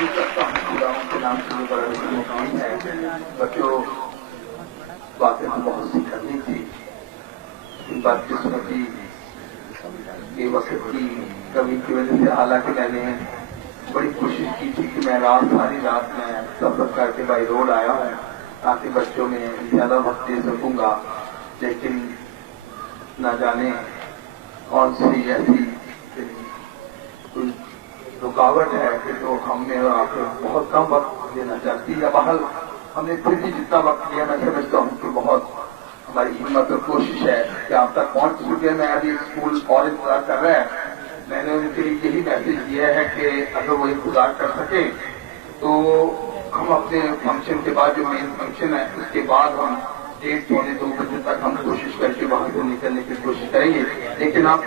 شروع کرتا ہوں خدا کے نام سے جو بڑا مقام ہے. بچوں باتیں تو بہت سی کرنی تھی، بدقسمتی کے وقت کی کمی کی وجہ سے، حالانکہ میں نے بڑی کوشش کی تھی کہ میں ساری رات میں سفر کر کے بائی روڈ آیا ہوں تاکہ بچوں میں زیادہ وقت دے سکوں گا، لیکن نہ جانے کون سی ایسی کوئی رکاوٹ ہے کہ تو ہم نے آپ کو بہت کم وقت دینا چاہتی ہے. بہرحال ہم نے پھر بھی جتنا وقت لیا میں سمجھتا ہوں کہ بہت ہماری ہمت اور کوشش ہے کہ آپ تک پہنچ چکے. میں ابھی اسکول اور انتظار کر رہا ہے. میں نے ان کے لیے یہی میسج دیا ہے کہ اگر وہ انتظار کر سکے تو ہم اپنے فنکشن کے بعد جو مین فنکشن ہے اس کے بعد ہم 1:30-2 بجے تک ہم کوشش کر کے وہاں سے نکلنے کی کوشش کریں گے. لیکن اب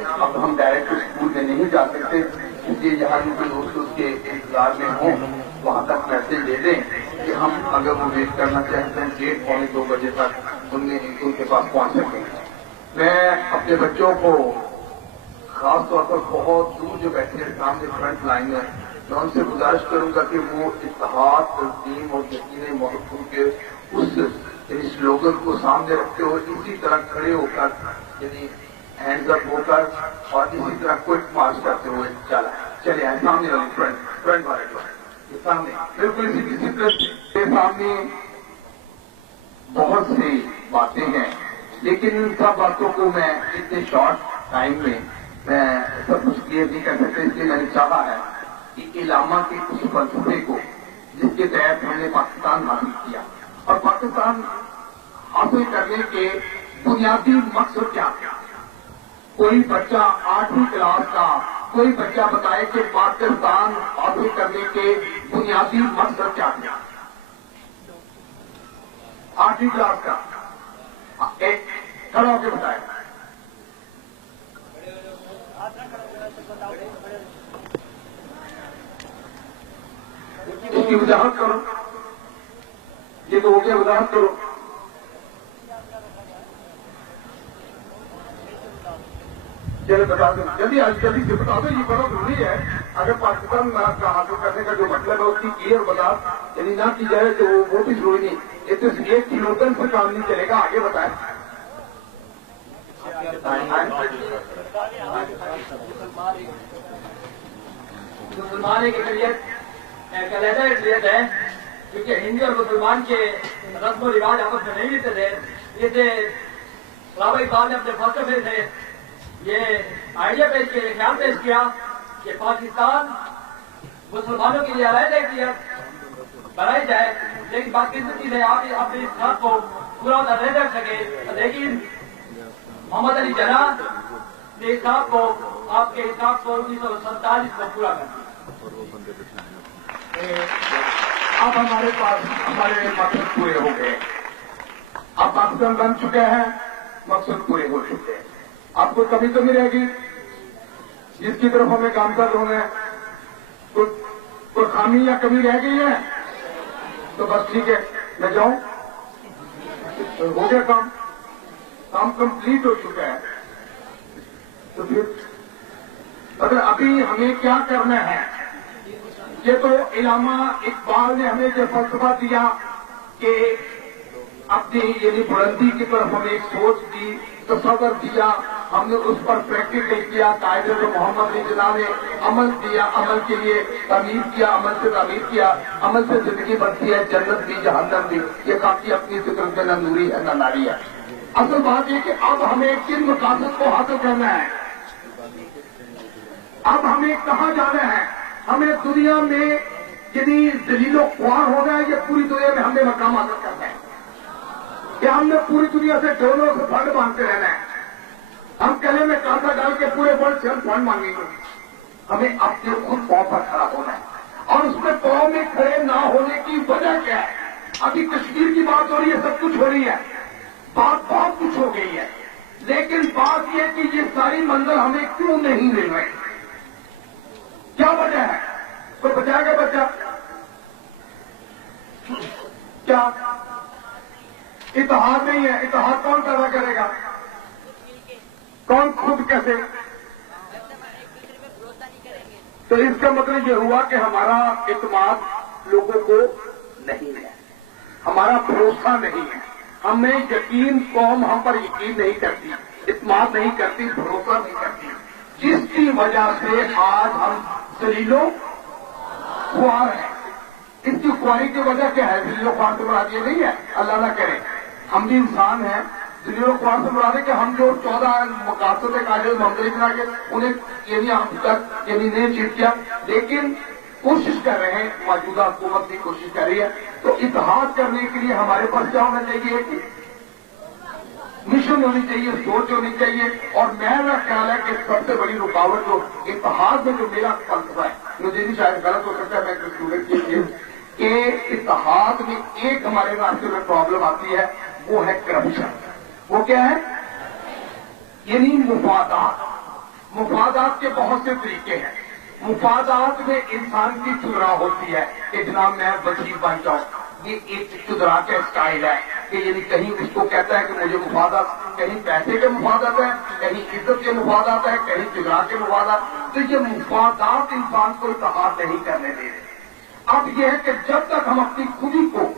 ہم ڈائریکٹ اسکول میں نہیں جا سکتے، اس لیے جہاں کے دوست اس کے انتظار میں ہوں وہاں تک میسج دے دیں کہ ہم اگر وہ ویٹ کرنا چاہتے ہیں 1:30-2 بجے تک ان کے پاس پہنچ سکیں. میں اپنے بچوں کو خاص طور پر بہت دور جو بیٹھے ہیں سامنے فرنٹ لائن میں، میں ان سے گزارش کروں گا کہ وہ اتحاد، تنظیم اور یقین محفوظ کے اس سلوگن کو سامنے رکھتے ہوئے اسی طرح کھڑے ہو کر، یعنی ہینڈز اپ ہو کر اور اسی طرح کوئک مارچ کرتے ہوئے چلے آئے سامنے والی فرنٹ والے یہ سامنے بالکل اسی ڈسپلن کے سامنے. بہت سی باتیں ہیں لیکن ان سب باتوں کو میں اتنے شارٹ ٹائم میں سب کچھ کلیئر نہیں کر سکتے، اس لیے میں نے چاہا ہے کہ علامہ کے اس فلسفے کو جس کے تحت ہم نے پاکستان حاصل کیا اور پاکستان حاصل کرنے کے بنیادی مقصد کیا تھا. کوئی بچہ 8ویں کلاس کا کوئی بچہ بتائے کہ پاکستان حاصل کرنے کے بنیادی مقصد کیا تھا. 8ویں کلاس کا ایک کھڑا ہو کے بتائے. اس کی وضاحت کرو. یہ تو ہو گیا، وضاحت کرو. چلے بتا دو جلدی، آج جلدی سے بتا دو. یہ بڑا ضروری ہے. اگر پاکستان کا حاصل کرنے کا جو مطلب ہے اس کی کلیئر وضاحت یعنی نہ کی جائے تو وہ بہت ہی ضروری نہیں. یہ تو ایک سلوگن سے کام نہیں چلے گا. آگے بتائیں. مسلمان ایک اقلیت ہے کیونکہ ہندو اور مسلمان کے رسم و رواج آپس میں نہیں ملتے تھے. یہ تھے صحابہ اقبال نے اپنے فلسفے سے یہ آئیڈیا پیش کیا، خیال پیش کیا کہ پاکستان مسلمانوں کے لیے علیحدہ اقلیت بنائی جائے. لیکن باقی چیزیں آپ اپنے اس خط کو پورا نہیں رکھ سکے. لیکن محمد علی جناح نے اس خط کو آپ کے حساب کو 1947 میں پورا کر دیا. اب ہمارے پاس ہمارے مقصد پورے ہو گئے. اب پاکستان بن چکے ہیں، مقصد پورے ہو چکے ہیں. اب کوئی کمی تو نہیں رہے گی جس کی طرف ہمیں کام کر رہے ہیں. کوئی خامی یا کمی رہ گئی ہے تو بس ٹھیک ہے میں جاؤں. ہو گیا کام کمپلیٹ ہو چکا ہے. تو پھر اگر ابھی ہمیں کیا کرنا ہے، یہ تو علامہ اقبال نے ہمیں جو فلسفہ دیا کہ اپنی یعنی بلندی کی طرف ہمیں ایک سوچ دی، تصور دیا، ہم نے اس پر پریکٹیکل کیا. قائد جو محمد علی جناح نے عمل دیا، عمل کے لیے تعمیر کیا، عمل سے تعمیر کیا. عمل سے زندگی بنتی ہے، جنت بھی جہنم بھی. یہ کافی اپنی فکر میں نہ نوری ہے نہ ناری ہے. اصل بات یہ کہ اب ہمیں کن مقاصد کو حاصل کرنا ہے، اب ہمیں کہاں جانا ہے. ہمیں دنیا میں یعنی ذلیل و خوار ہو گیا. یہ پوری دنیا میں ہم نے مقام حاصل کرنا ہے کہ ہم نے پوری دنیا سے ڈولوں سے فنڈ مانگتے رہنا ہے. ہم کہنے میں کانسا ڈال کے پورے ورلڈ سے ہم فنڈ مانگیں گے. ہمیں اپنے خود پاؤں پر کھڑا ہونا ہے. اور اس میں پاؤں میں کھڑے نہ ہونے کی وجہ کیا ہے؟ ابھی کشمیر کی بات ہو رہی ہے، سب کچھ ہو رہی ہے، بات بہت کچھ ہو گئی ہے، لیکن بات یہ کہ یہ ساری منزل ہمیں کیوں نہیں مل رہی؟ کیا وجہ ہے؟ کوئی بچائے گا بچہ؟ کیا اتحاد نہیں ہے؟ اتحاد کون پیدا کرے گا؟ کون خود کیسے؟ تو اس کا مطلب یہ ہوا کہ ہمارا اعتماد لوگوں کو نہیں ہے، ہمارا بھروسہ نہیں ہے، ہمیں یقین، قوم ہم پر یقین نہیں کرتی، اعتماد نہیں کرتی، بھروسہ نہیں کرتی، جس کی وجہ سے آج ہم ذلیلوں خوار ہیں۔ اس کی خواری کی وجہ کیا ہے؟ ذلیلوں خوار سے مراد یہ نہیں ہے، اللہ نہ کرے، ہم بھی انسان ہیں۔ ذلیلوں خوار سے مراد ہے کہ ہم جو 14 مقاصد کاغذ محمد بنا کے انہیں یعنی ہم تک یعنی نہیں چیز کیا، لیکن کوشش کر رہے ہیں، موجودہ حکومت بھی کوشش کر رہی ہے۔ تو اتحاد کرنے کے لیے ہمارے پاس کیا ہونا چاہیے کہ مشن ہونی چاہیے، سوچ ہونی چاہیے، اور میرا خیال ہے کہ سب سے بڑی رکاوٹ جو اتحاد میں جو میرا فلسفہ ہے، مجھے بھی شاید غلط ہو سکتا ہے، میں اسٹوڈنٹ کے لیے کہ اتحاد میں ایک ہمارے راستے میں پرابلم آتی ہے، وہ ہے کرپشن۔ وہ کیا ہے؟ یعنی مفادات۔ مفادات کے بہت سے طریقے ہیں۔ مفادات میں انسان کی چدرا ہوتی ہے کہ جناب میں وزیر بن جاؤں، یہ ایک چدرا کا اسٹائل ہے کہ یعنی کہیں اس کو کہتا ہے کہ مجھے مفادات، کہیں پیسے کے مفادات ہے، کہیں عزت کے مفادات ہے، کہیں چدرا کے مفادات۔ تو یہ مفادات انسان کو اتحاد نہیں کرنے دے رہے۔ اب یہ ہے کہ جب تک ہم اپنی خودی کو،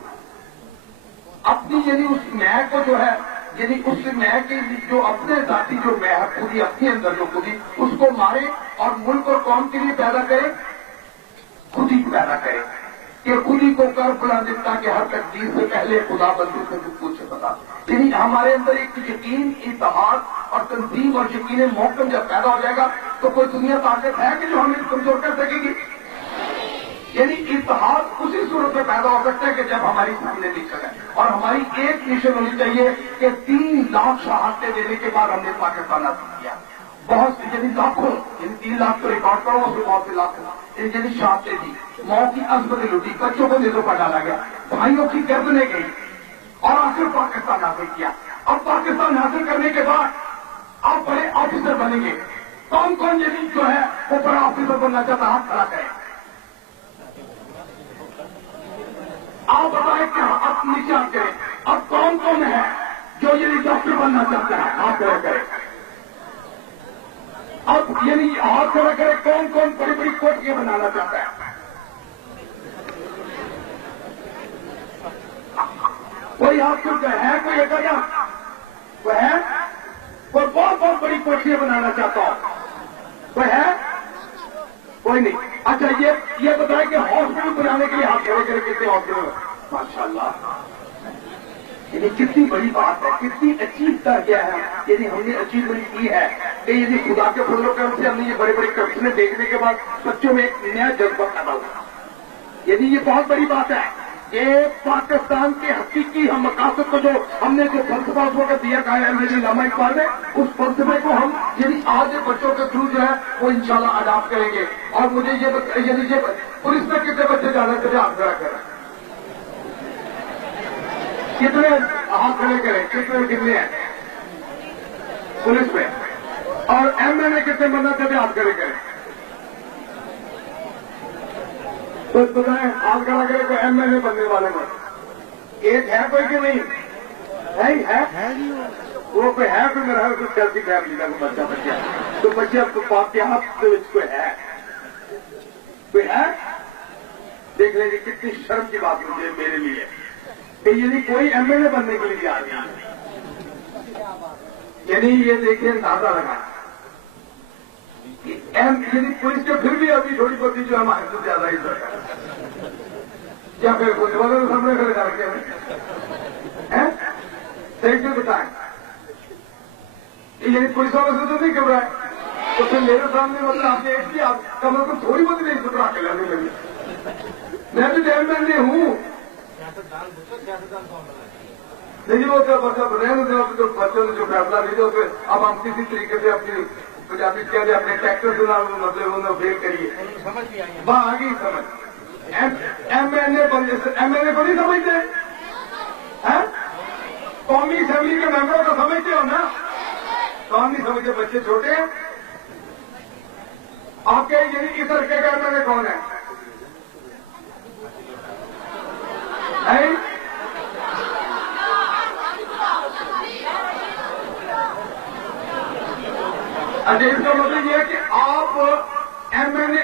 اپنی یعنی اس میں کو جو ہے، یعنی اس میں کی جو اپنے ذاتی جو میں ہے خودی، اپنے اندر جو خودی، اس کو مارے اور ملک اور قوم کے لیے پیدا کرے، خودی پیدا کرے کہ خودی کو کر بلا دیتا کہ ہر تقدیر سے پہلے خدا بندے سے کچھ بتا۔ یعنی ہمارے اندر ایک یقین، اتحاد اور تنظیم اور یقین محکم جب پیدا ہو جائے گا تو کوئی دنیا طاقت ہے کہ جو ہمیں کمزور کر سکے گی؟ یعنی اتحاد اسی صورت میں پیدا ہو سکتا ہے کہ جب ہماری سامنے نکل ہے، اور ہماری ایک مشن ہونی چاہیے کہ 3 لاکھ شہادتیں دینے کے بعد ہم نے پاکستان حاصل کیا۔ بہت یعنی لاکھوں، یعنی 3 لاکھ کو ریکارڈ کرو، اس میں بہت سے لاکھوں یعنی شہادتیں دی، ماں کی عظمتیں لوٹی، بچوں کو نیزوں پر ڈالا گیا، بھائیوں کی گردنیں گئی، اور آخر پاکستان حاصل کیا۔ اب پاکستان حاصل کرنے کے بعد آپ بڑے آفیسر بنیں گے۔ کون کون یعنی جو ہے وہ بڑا آفیسر بننا چاہتا ہے؟ ہاتھ کھڑا کریں۔ آپ بتائیں کہ آپ نیچے آ کریں، اب کون کون ہے جو یعنی ڈاکٹر بننا چاہتا ہے؟ ہاتھ کھڑا کریں۔ اب یعنی ہاتھ کھڑا کرے، کون کون بڑی بڑی کوٹیاں بنانا چاہتا ہے؟ کوئی آپ کو ہے؟ کوئی ایک یا کوئی ہے؟ کوئی بہت بہت بڑی کوٹیاں بنانا چاہتا ہو؟ کوئی ہے؟ کوئی نہیں۔ اچھا یہ بتائیں کہ ہاسپٹل بنانے کے لیے ہاتھ کھڑے کرے، کتنے ہاسپٹل؟ ماشاء اللہ، یعنی کتنی بڑی بات ہے، کتنی اچیو کیا ہے، یعنی ہم نے اچیومنٹ کی ہے کہ یعنی خدا کے فضل و کرم سے ہم نے یہ بڑے بڑے کرپشنیں دیکھنے کے بعد بچوں میں ایک نیا جذبہ پیدا ہوا۔ یعنی یہ بہت بڑی بات ہے کہ پاکستان کے حقیقی ہم مقاصد کو جو ہم نے جو فلسفہ اس وقت دیا کا ہے علامہ اقبال نے، اس فلسفے کو ہم یعنی آج بچوں کے تھرو جو ہے وہ انشاءاللہ اڈاپٹ کریں گے۔ اور مجھے یہ پولیس میں کتنے بچے جانا چاہتے ہاتھ کھڑا کریں، کتنے ہاتھ کھڑے کریں، کتنے ہیں پولیس میں؟ اور ایم ایل اے کتنے بننا چاہتے ہاتھ کھڑے کریں؟ تو بتائیں، ہاتھ کھڑا کرے کوئی ایم ایل اے بننے والے میں ایک ہے کوئی کہ نہیں ہے؟ وہ کوئی ہے کوئی میرا چلتی فیملی کا بچہ تو بچے پاپ کے ہاتھ کوئی ہے؟ دیکھ لیں گے کتنی شرم کی بات مجھے میرے لیے کہ یعنی کوئی ایم ایل اے بننے کے لیے آ گیا، یعنی یہ دیکھیں اندازہ لگا یعنی پولیس کے پھر بھی ابھی تھوڑی بہت جو ہمارے سے زیادہ ہی سر کیا پھر کچھ والے تو سامنے کھڑے جا رکھے ہیں صحیح سے بتائیں، یعنی پولیس والوں سے تو نہیں گھبرا ہے، تو پھر میرے سامنے مطلب آپ نے ایک بھی آپ کم از کم تھوڑی بہت نہیں سترا کے لانے لگی۔ میں بھی ٹائم میں ہوں لیکن وہ بچوں نے جو فیصلہ لیا اسے اب ہم کسی طریقے سے اپنی پنجابی کیا جائے اپنے ٹریکٹر سے مطلب انہیں بریک کریے وہاں آگے سمجھ ایم ایل اے کو نہیں سمجھتے؟ قومی اسمبلی کے ممبروں کو سمجھتے ہو نا؟ کون نہیں سمجھتے؟ بچے چھوٹے ہیں آپ کے، یعنی اس طرح کے ایم ایل اے کون ہے؟ اچھا، اس کا مطلب یہ ہے کہ آپ ایم ایل اے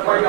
FIR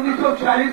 1946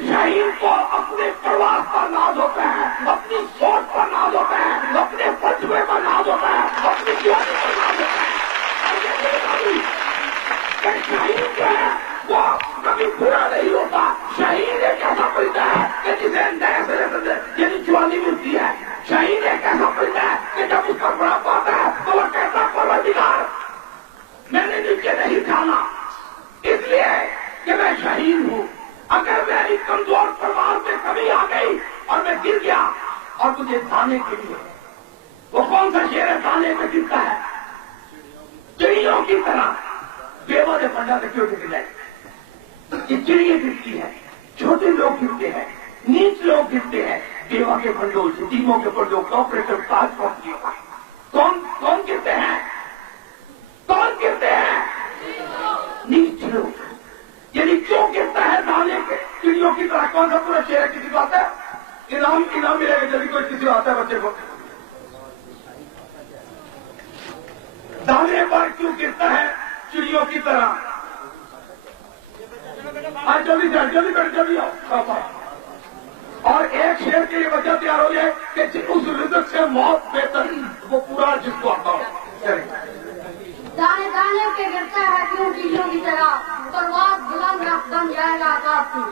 شہید کو اپنے پرواز پر ناز ہوتا ہے، اپنی سوچ پر ناز ہوتا ہے، اپنے فلسفے پر ناز ہوتا ہے، اپنی جوانی پر ناز ہوتا ہے. اور یہ دیکھا بھی کہ شہید جو ہے وہ کبھی برا نہیں ہوتا. شہید ایک ایسا پرندہ ہے کہ جسے نئے سرے سے یعنی جوانی ملتی ہے. شہید ایک ایسا پرندہ ہے کہ جب اس پر بڑا پاتا ہے تو وہ کہتا ہے پروردگار میں نے نیچے نہیں جانا اس لیے کہ میں شہید ہوں. اگر میری کمزور پرواز میں کمی آ گئی اور میں گر گیا اور مجھے دانے کے لیے وہ کون سا شیر ہے دانے میں گرتا ہے؟ چڑیوں کی طرح. بیوہ نے پنڈا سے کیوں گر جائے؟ یہ چڑیاں گرتی ہیں، چھوٹے لوگ گرتے ہیں، نیچ لوگ گرتے ہیں. بیوہ کے پنڈوں یتیموں کے پنڈوں کوپریٹو تاج پہنچی ہوگا. کون گرتے ہیں؟ کون گرتے ہیں؟ نیچ لوگ. یعنی کیوں گرتا ہے دانے کے چڑیوں کی طرح؟ کون سا پورا شیر ہے؟ کسی کو آتا ہے؟ انعام ملے گا جبھی کوئی کسی کو آتا ہے بچے کو. دانے پر کیوں گرتا ہے چڑیوں کی طرح؟ جلدی جلدی آؤ. اور ایک شیر کی یہ وجہ تیار ہو جائے کہ اس رزق سے موت بہتر وہ پورا جس کو آتا ہو. دانے دانے پہ گرتا ہے کیوں چیزوں کی طرح، پرواز بلند رکھ بن جائے گا عذاب کی.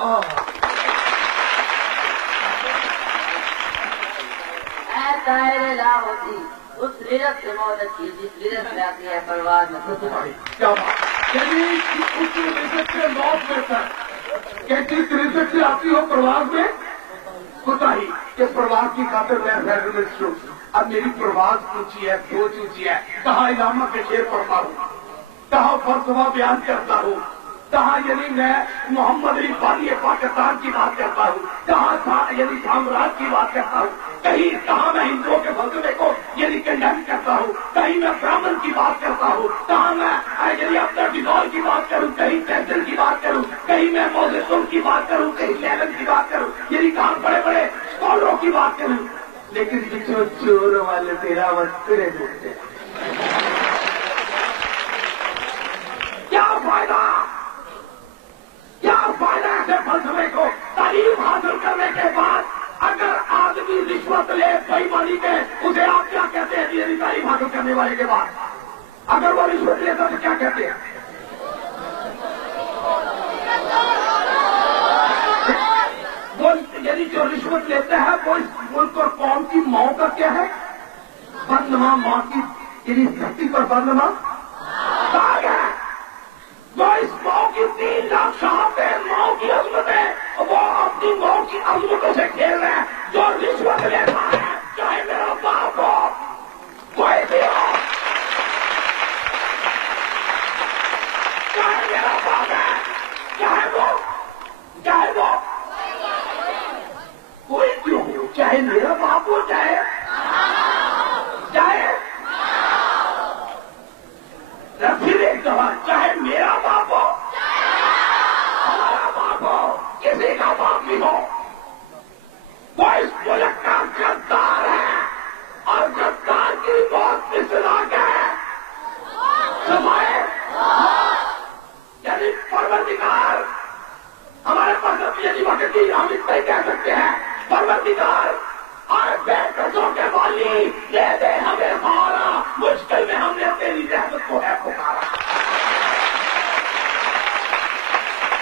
اے طاہر لاہوتی اس رزق سے موت اچھی جس رزق میں آتی ہے پرواز میں. کیا بات؟ یعنی اس رزق سے موت بہتر کہ جس رزق سے آتی ہو پرواز میں کوتاہی. کہ پرواز کی خاطر میں فیصلہ ہوں. اب میری پرواز اونچی ہے، سوچ اونچی ہے. کہاں علامہ کے شعر پڑھتا ہوں، کہاں فلسفہ بیان کرتا ہوں، کہاں یعنی میں محمد علی بانی پاکستان کی بات کرتا ہوں، کہاں یعنی سامراج کی بات کرتا ہوں، کہاں میں ہندوؤں کے فلسفے کو یعنی کنڈیم کرتا ہوں، کہیں میں برہمن کی بات کرتا ہوں، کہاں میں یعنی اپنا ڈیزول کی بات کروں، کہیں ٹیسل کی بات کروں، کہیں میں موزیسون کی بات کروں، کہیں لیون کی بات کروں، یعنی کہاں بڑے بڑے اسکالروں کی بات کروں. لیکن جو چور والے تیرا وسطرے ڈھونڈتے ہیں. کیا فائدہ ایسے فلسفے کو تعلیم حاصل کرنے کے بعد اگر آدمی رشوت لے بےایمانی کے اسے آپ کیا کہتے ہیں؟ یعنی تعلیم حاصل کرنے والے کے بعد اگر وہ رشوت لیتا تو کیا کہتے ہیں؟ یعنی جو رشوت لیتے ہیں وہ اس ملک اور قوم کی ماں کا کیا ہے؟ بدنما ماں کی یعنی دھرتی پر بدنما داغ ہے. وہ اس ماں کی 3 لاکھ شہاب ہے، ماں کی عظمت ہے، وہ اپنی ماں کی عظمتوں سے کھیل رہے ہیں. جو رشوت لیتا ہے چاہے میرا باپ ہو کوئی بھی ہو، چاہے میرا باپ ہے چاہے وہ کوئی کیوں ہو، چاہے میرا باپ ہو چاہے پھر ایک دفعہ چاہے میرا باپ ہو ہمارا باپ ہو کسی کا باپ بھی ہو، وہ اس ملک کا غدار ہے اور غدار کی بہت مسلاک ہے. یعنی پروردگار ہمارے پاس یعنی وقت کی ہم اس طرح کہہ سکتے ہیں پروردگار اور بے قصوں کے والی دے دے ہمیں سہارا، مشکل میں ہم نے تیری رحمت کو ہے پکارا.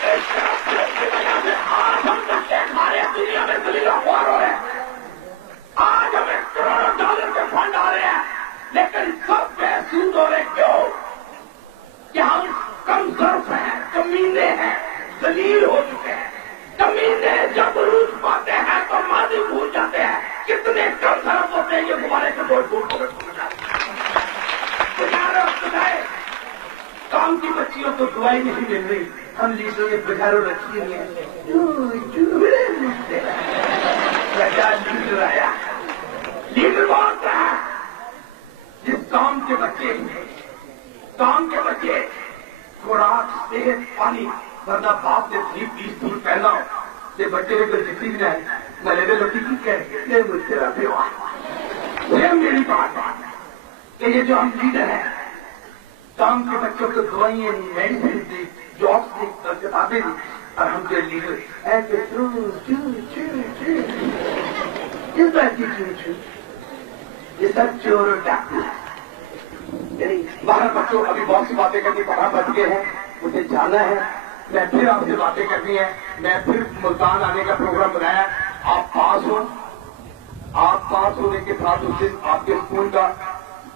اس کی وجہ سے آج ہم نشے کھارے دنیا میں ذلیل و خوار ہو رہے ہیں. آج ہمیں کروڑوں ڈالر کے فنڈ آ رہے ہیں لیکن سب بے سود ہو رہے. کیوں؟ کہ ہم کم ظرف ہیں، کمینے ہیں، ذلیل ہو چکے ہیں. کمینے جب روز پاتے ہیں تو ماضی بھول جاتے ہیں. کتنے کم ظرف ہوتے ہیں یہ گبارے سے بہت دور ہو جائے. کام کی بچیوں کو دعائی نہیں مل رہی، ہم لیڈروں نے بازاروں رکھی ہوئی ہیں. لیڈر آیا، لیڈر بہت ہے. جس کام کے بچے خوراک صحت پانی ورنہ باپ نے 20 دور پہنا ہو بچے نے کوئی جتنی بھی نہیں ملے گا لوٹی کی کہہ مجھ سے رہتے ہو. میری بات کہ یہ جو ہم لیڈر ہیں کام کے بچوں کو دعائیں میڈیسن دی، جابس دی، کتابیں دی. اور ہم دلی میں ایسے کس بات کی چو یہ سب چور اور ڈاکو ہے. یعنی باہر بچوں ابھی بہت سی باتیں کرنی 12 بج گئے ہیں, مجھے جانا ہے, میں پھر آپ سے باتیں کرنی ہے. میں پھر ملتان آنے کا پروگرام بنایا. آپ پاس ہو, آپ پاس ہونے کے ساتھ اس دن آپ کے اسکول کا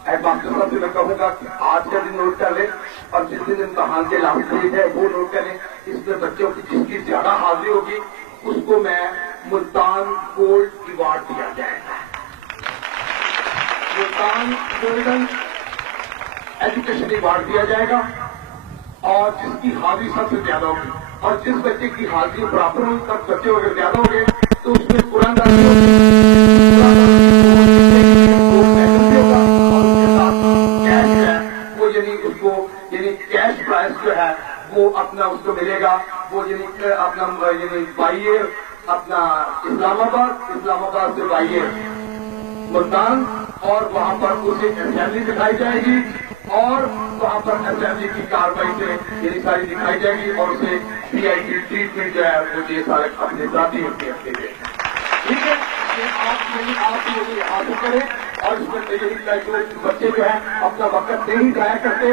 ہیڈ ماسٹر صاحب سے میں کہوں گا کہ آج کا دن نوٹ کر لیں اور جس دن امتحان کے لاسٹ ڈیٹ ہے وہ نوٹ کر لیں. اس میں بچوں کی جس کی زیادہ حاضری ہوگی اس کو میں ملتان گولڈ ایوارڈ دیا جائے گا. ملتان گولڈن ایجوکیشن ایوارڈ دیا جائے گا. اور جس کی حاضری سب سے زیادہ ہوگی اور جس بچے کی حاضری برابر ہوگی سب بچے اگر زیادہ ہو گئے تو اس میں قرآن داری ہوگی, ہوگا اور اس کے ساتھ کیش ہے وہ یعنی اس کو یعنی کیش پرائز جو ہے وہ اپنا اس کو ملے گا. وہ یعنی اپنا یعنی بائیے اپنا اسلام آباد سے بائیے ملتان اور وہاں پر اسے اسمبلی دکھائی جائے گی اور وہاں پر اسمبلی کی کاروائی سے یعنی ساری دکھائی جائے گی اور اسے پی آئی کی ٹریٹمنٹ جو ہے وہ یہ سارے اپنے ذاتی ہوتے ہیں. ٹھیک ہے, آپ یہی حاصل کریں اور اس میں یہی بچے جو ہے اپنا وقت نہیں ضائع کرتے.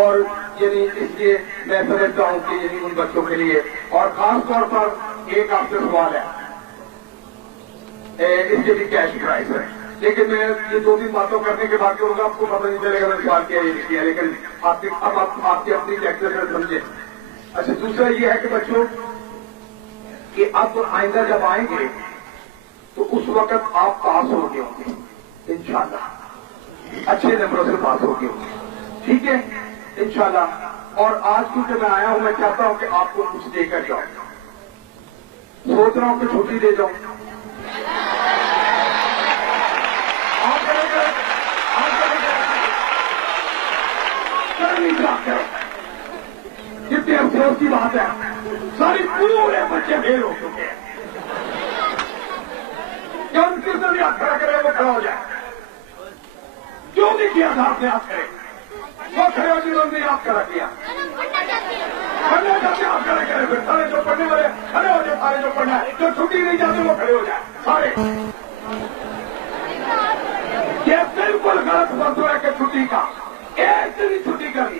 اور یعنی اس لیے میں سمجھتا ہوں کہ یعنی ان بچوں کے لیے اور خاص طور پر ایک آپ سے سوال ہے, اس کے بھی کیش پرائز ہے لیکن میں یہ 2-3 باتوں کرنے کے بعد ہوگا آپ کو پتہ نہیں چلے گا میں سوال کیا یہ کیا لیکن اب آپ کی اپنی لیکچر سمجھیں. اچھا دوسرا یہ ہے کہ بچوں کہ اب آئندہ جب آئیں گے تو اس وقت آپ پاس ہو گئے ہوں گے انشاءاللہ, اچھے نمبروں سے پاس ہو گئے ہوں گے. ٹھیک ہے انشاءاللہ. اور آج کیونکہ میں آیا ہوں میں چاہتا ہوں کہ آپ کو کچھ دے کر جاؤں. سوچ رہا ہوں کہ چھٹی دے جاؤں. کتنے افسوس کی بات ہے ساری پورے بچے فیل ہو چکے ہیں. کیا ان کس نے بھی ہاتھ کھڑا کرے وہ کھڑا ہو جائے. کیوں نہیں کیا تھا آپ نے ہاتھ کھڑے, وہ کھڑے ہو جنہوں نے ہاتھ کھڑا کیا. پڑھنا چاہتے آپ کھڑے کرے پھر سارے جو پڑھنے والے کھڑے ہو جائے. سارے جو پڑھنا ہے جو چھٹی نہیں جاتے وہ کھڑے ہو جائے سارے. یہ بالکل غلط منصوبہ ہے کہ چھٹی کا ایک دن چھٹی کرنی.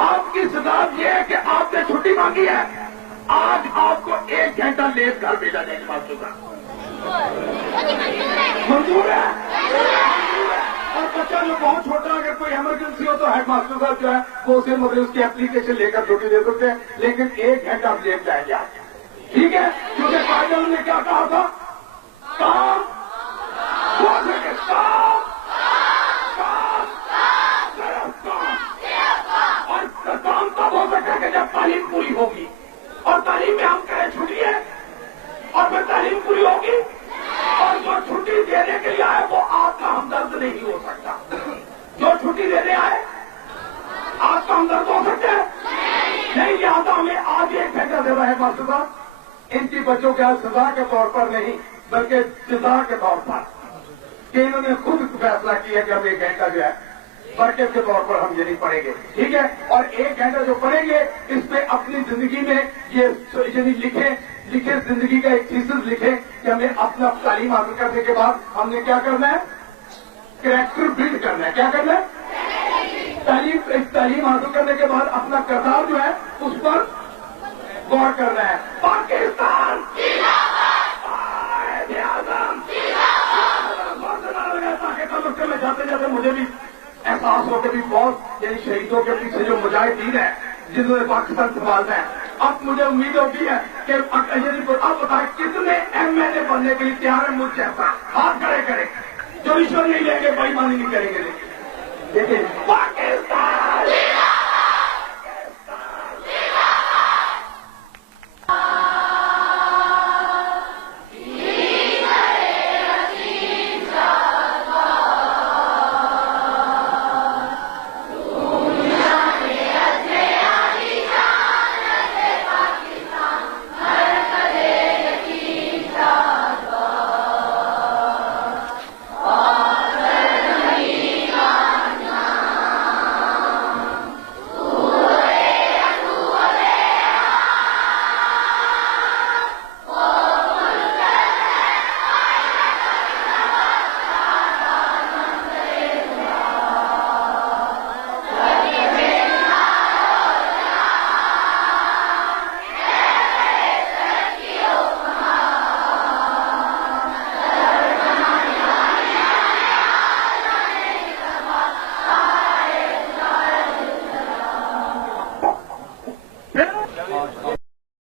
آپ کی سزا یہ ہے کہ آپ نے چھٹی مانگی ہے, آج آپ کو 1 گھنٹہ لیٹ گھر بھیجا جائے گا. منظور ہے. اور بچہ جو بہت چھوٹا اگر کوئی ایمرجنسی ہو تو ہیڈ ماسٹر صاحب جو ہے وہ اسے مطلب اس کی اپلیکیشن لے کر چھٹی دے سکتے ہیں لیکن 1 گھنٹہ آپ لیٹ جائیں گے. ٹھیک ہے کیونکہ قائدین نے کیا کہا تھا, کام اور کام تب ہو سکتا ہے کہ جب تعلیم پوری ہوگی اور تعلیم میں ہم کہیں چھٹی ہے اور پھر تعلیم پوری ہوگی اور جو چھٹی دینے کے لیے آئے وہ آپ کا ہمدرد نہیں ہو سکتا. جو چھٹی دینے آئے آپ کا ہمدرد ہو سکتا ہے نہیں. لہٰذا ہمیں آج 1 گھنٹہ دے رہا ہے ماسٹر صاحب ان کی بچوں کے سزا کے طور پر نہیں بلکہ جزا کے طور پر کہ انہوں نے خود فیصلہ کیا کہ ہم 1 گھنٹہ جو ہے برکت کے طور پر ہم یہ نہیں پڑھیں گے. ٹھیک ہے, اور 1 گھنٹہ جو پڑھیں گے اس پہ اپنی زندگی میں یہ یعنی لکھے زندگی کا ایک تھیسس لکھے کہ ہمیں اپنا تعلیم حاصل کرنے کے بعد ہم نے کیا کرنا ہے, کریکٹر بلڈ کرنا ہے. کیا کرنا ہے, تعلیم حاصل کرنے کے بعد اپنا کردار جو ہے اس پر غور کرنا ہے. پاکستان میں جاتے جاتے مجھے بھی احساس ہو کہ بھی بہت یعنی شہیدوں کے پیچھے جو مجاہدین ہیں جنہوں نے پاکستان سنبھالنا ہے. اب مجھے امید ہوتی ہے کہ اب بتائیں کتنے MLA بننے کے لیے تیار ہیں مجھ جیسا ہاتھ کھڑے کریں جو رشوت نہیں لیں گے بےایمانی نہیں کریں گے. دیکھیں